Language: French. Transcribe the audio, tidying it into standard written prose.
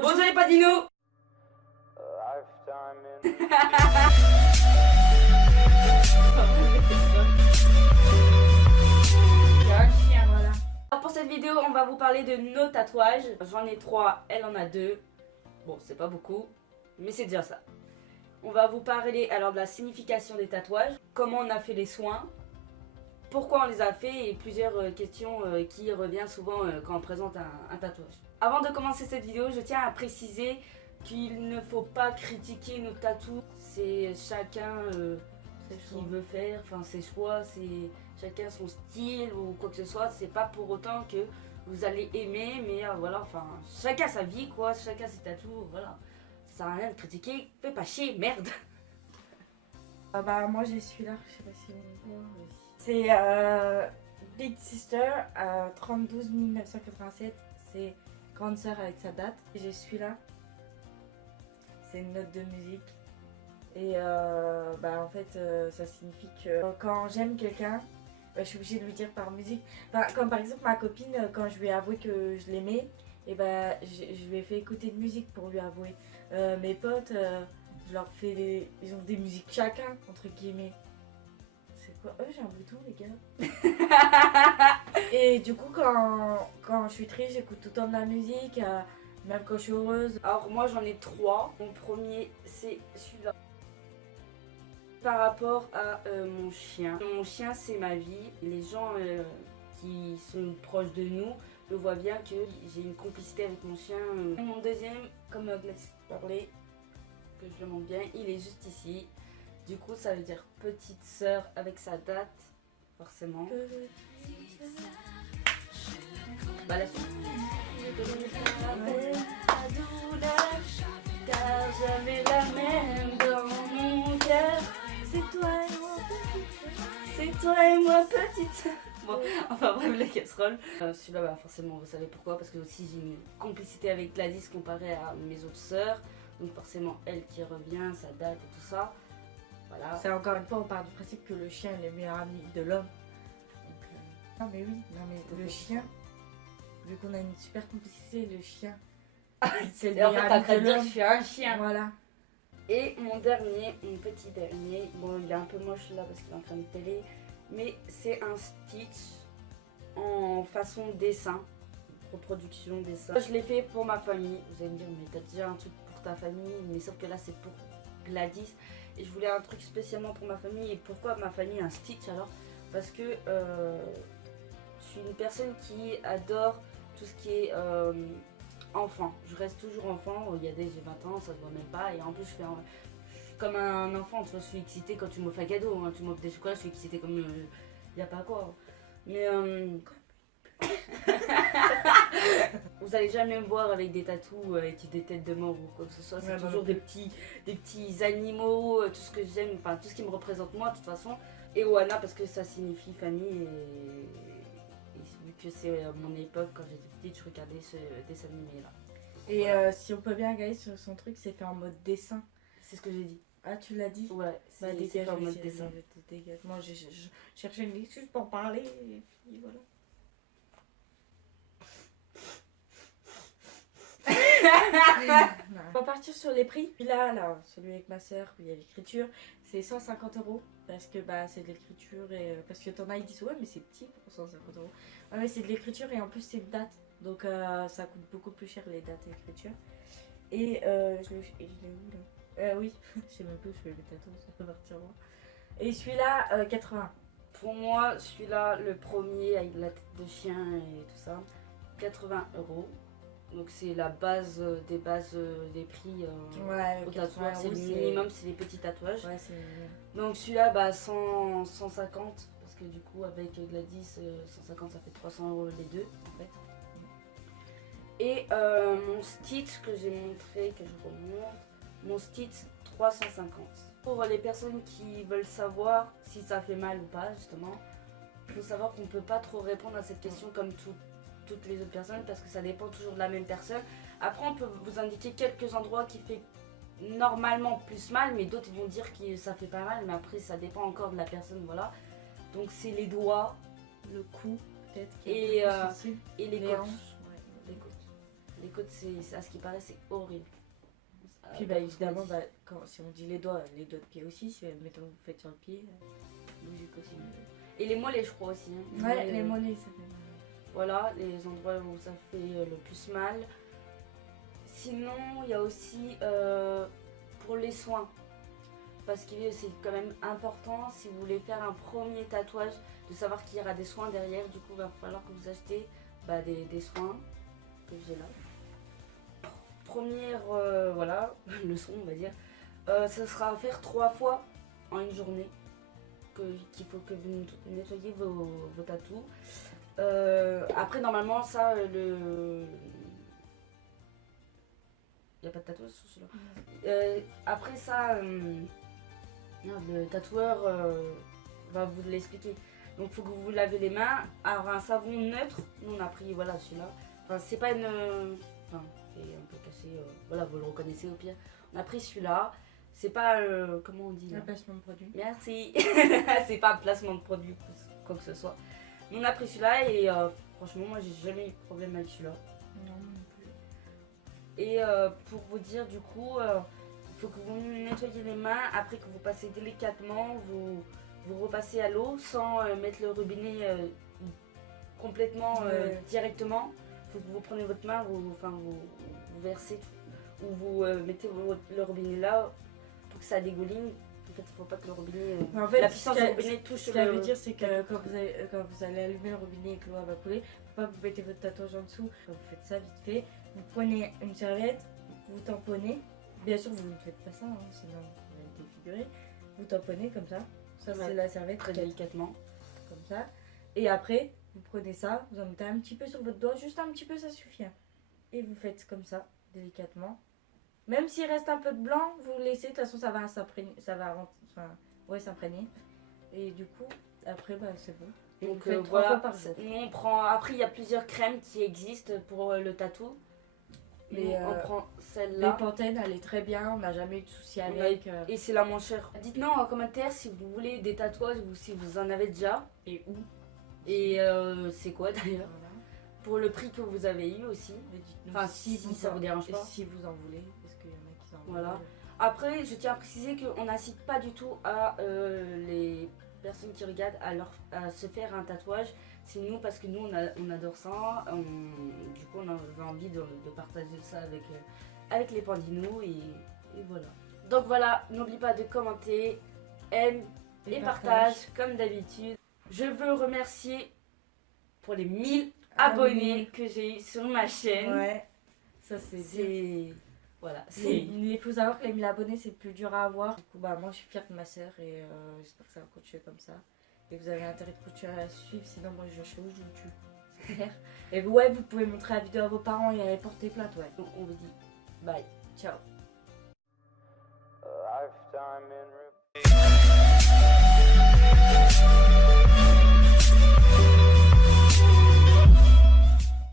Bonjour les padinos. J'ai un chien, voilà. Alors pour cette vidéo, on va vous parler de nos tatouages. J'en ai 3, elle en a 2. Bon, c'est pas beaucoup, mais c'est déjà ça. On va vous parler alors de la signification des tatouages, comment on a fait les soins, pourquoi on les a fait et plusieurs questions qui reviennent souvent quand on présente un tatouage. Avant de commencer cette vidéo, je tiens à préciser qu'il ne faut pas critiquer nos tatous. C'est chacun qui veut faire, enfin ses choix, c'est chacun son style ou quoi que ce soit. C'est pas pour autant que vous allez aimer, mais voilà, enfin chacun sa vie quoi, chacun ses tatous, voilà. Ça sert à rien de critiquer, fais pas chier, merde. Bah moi j'ai celui-là, je sais pas si on voit aussi. C'est Big Sister 30/12/1987, c'est grande sœur avec sa date. J'ai celui-là, c'est une note de musique. Et bah en fait ça signifie que quand j'aime quelqu'un, je suis obligée de lui dire par musique. Enfin, comme par exemple ma copine, quand je lui ai avoué que je l'aimais, et bah je lui ai fait écouter de musique pour lui avouer. Mes potes, je leur fais ils ont des musiques chacun, entre guillemets. C'est quoi? J'ai un bouton les gars. Et du coup quand je suis triste, j'écoute tout le temps de la musique, même quand je suis heureuse. Alors moi j'en ai 3. Mon premier c'est celui-là. Par rapport à mon chien. Mon chien c'est ma vie. Les gens qui sont proches de nous le voient bien que j'ai une complicité avec mon chien. Mon deuxième, comme Gladys parlait, que je le montre bien, il est juste ici. Du coup ça veut dire petite sœur avec sa date, forcément. Bah la suite. Car jamais la même dans mon cœur. C'est toi et moi petite. C'est toi et moi petite. Bon, enfin bref, la casserole. Celui-là, bah, forcément, vous savez pourquoi. Parce que aussi j'ai une complicité avec Gladys comparée à mes autres sœurs. Donc forcément, elle qui revient, sa date et tout ça. Voilà. C'est encore une fois, on part du principe que le chien est le meilleur ami de l'homme. Non mais oui, non mais le chien, vu qu'on a une super complicité, le chien, c'est le Et en meilleur fait, t'as ami qu'à de dire l'homme. je suis un chien. Voilà. Et mon dernier, mon petit dernier, bon il est un peu moche là parce qu'il est en train de peler, mais c'est un Stitch en façon dessin, reproduction dessin. Je l'ai fait pour ma famille, vous allez me dire mais t'as déjà un truc pour ta famille, mais sauf que là c'est pour Gladys. Et je voulais un truc spécialement pour ma famille. Et pourquoi ma famille un Stitch alors? Parce que je suis une personne qui adore tout ce qui est enfant. Je reste toujours enfant. Regardez, j'ai 20 ans, ça se voit même pas. Et en plus, je suis comme un enfant. Tu vois, je suis excitée quand tu m'offres un cadeau. Hein. Tu m'offres des chocolats, je suis excitée comme y a pas quoi. Mais vous allez jamais me voir avec des tatous avec des têtes de mort ou quoi que ce soit. C'est Ouais, toujours des petits animaux, tout ce que j'aime, enfin tout ce qui me représente moi de toute façon. Et Oana parce que ça signifie famille et vu que c'est mon époque, quand j'étais petite, je regardais ce dessin animé là. Et voilà. si on peut bien regarder sur son truc, c'est fait en mode dessin. C'est ce que j'ai dit. Ah, tu l'as dit? Ouais, Bah c'est dégage, fait en mode vas-y, dessin. dégage. Moi je cherchais une excuse pour parler et puis voilà. On va partir sur les prix. Là, celui avec ma soeur où il y a l'écriture, c'est 150 € parce que bah c'est de l'écriture et parce que t'en as ils disent ouais mais c'est petit pour 150 €. Ouais mais c'est de l'écriture et en plus c'est une date donc ça coûte beaucoup plus cher les dates et l'écriture. Et je l'ai où là? Oui, je sais même plus où je vais mettre la ça peut partir loin. Et celui-là 80. Pour moi, celui-là, le premier avec la tête de chien et tout ça, 80 €. Donc c'est la base des bases des prix Ouais, au tatouage, c'est le minimum, c'est les petits tatouages. Ouais, c'est Donc celui-là, bah 150, parce que du coup avec Gladys, 150 ça fait 300 € les deux en fait. Et mon Stitch que j'ai montré, que je remonte, mon Stitch 350. Pour les personnes qui veulent savoir si ça fait mal ou pas justement, il faut savoir qu'on ne peut pas trop répondre à cette question comme toutes les autres personnes parce que ça dépend toujours de la même personne. Après on peut vous indiquer quelques endroits qui fait normalement plus mal, mais d'autres vont dire que ça fait pas mal, mais après ça dépend encore de la personne, voilà. Donc c'est les doigts, le cou peut-être et les côtes. hanches. Ouais, Les côtes. Les côtes, c'est à ce qui paraît, c'est horrible. Puis bah évidemment, bah, si on dit les doigts de pied aussi, si mettons vous faites sur le pied. Logique aussi. Et les mollets, je crois aussi. Hein. Ouais, les mollets, ça fait mal. Voilà, les endroits où ça fait le plus mal. Sinon, il y a aussi pour les soins. Parce que c'est quand même important, si vous voulez faire un premier tatouage, de savoir qu'il y aura des soins derrière. Du coup, il va falloir que vous achetez des soins que j'ai là. Première, voilà, leçon, on va dire. Ça sera à faire 3 fois en une journée. Qu'il faut que vous nettoyez vos tatous. Après, normalement, ça, il n'y a pas de tatouage sur celui-là. Après ça, le tatoueur va vous l'expliquer. Donc, il faut que vous lavez les mains. Alors, un savon neutre, nous on a pris, voilà, celui-là. Enfin, c'est pas une. Enfin, c'est un peu cassé. Voilà, vous le reconnaissez au pire. On a pris celui-là. C'est pas. Comment on dit là ? Un placement de produit. Merci. C'est pas un placement de produit, quoi que ce soit. On a pris celui-là et franchement, moi j'ai jamais eu de problème avec celui-là. Non, non plus. Et pour vous dire, du coup, il faut que vous nettoyez les mains. Après que vous passez délicatement, vous repassez à l'eau sans mettre le robinet complètement directement. Il faut que vous prenez votre main, vous versez ou vous mettez le robinet là pour que ça dégouline. En fait, il ne faut pas que le robinet. En fait, la puissance du robinet touche ce que ça veut dire, c'est que quand vous allez allumer le robinet et que l'eau va couler, il ne faut pas que vous mettez votre tatouage en dessous. Quand vous faites ça vite fait, vous prenez une serviette, vous tamponnez. Bien sûr, vous ne faites pas ça, hein, sinon vous allez défigurer. Vous tamponnez comme ça. Ça, c'est la serviette très délicatement. Comme ça. Et après, vous prenez ça, vous en mettez un petit peu sur votre doigt, juste un petit peu, ça suffit. Hein. Et vous faites comme ça, délicatement. Même s'il reste un peu de blanc, vous le laissez, de toute façon ça va s'imprégner. Et du coup, après, bah, c'est bon. Donc vous faites 3 voilà, fois par jour. on prend. Après, il y a plusieurs crèmes qui existent pour le tatou. Mais on prend celle-là. Les Pantene, elle est très bien, on n'a jamais eu de soucis avec. Et c'est la moins chère. Dites-nous en commentaire si vous voulez des tatouages ou si vous en avez déjà. Et où. Et c'est quoi d'ailleurs. Voilà. Pour le prix que vous avez eu aussi. Enfin, si ça vous dérange pas. Si vous en voulez, parce qu'il y en a qui en Voilà. veulent. Après, je tiens à préciser qu'on n'incite pas du tout à les personnes qui regardent à se faire un tatouage. C'est nous parce que nous on adore ça. Du coup, on avait envie de partager ça avec les Pandinous et voilà. Donc voilà, n'oublie pas de commenter, aime et partage comme d'habitude. Je veux remercier pour les 1000 abonnés que j'ai eu sur ma chaîne. Ouais, ça c'est. Voilà. Il faut savoir que les 1000 abonnés c'est plus dur à avoir. Du coup, bah, moi je suis fière de ma soeur et j'espère que ça va continuer comme ça. Et vous avez intérêt de continuer à la suivre, sinon moi je suis où je vous tue. C'est clair. Et ouais, vous pouvez montrer la vidéo à vos parents et aller porter plainte, ouais. Donc on vous dit bye. Ciao. A lifetime in repeat.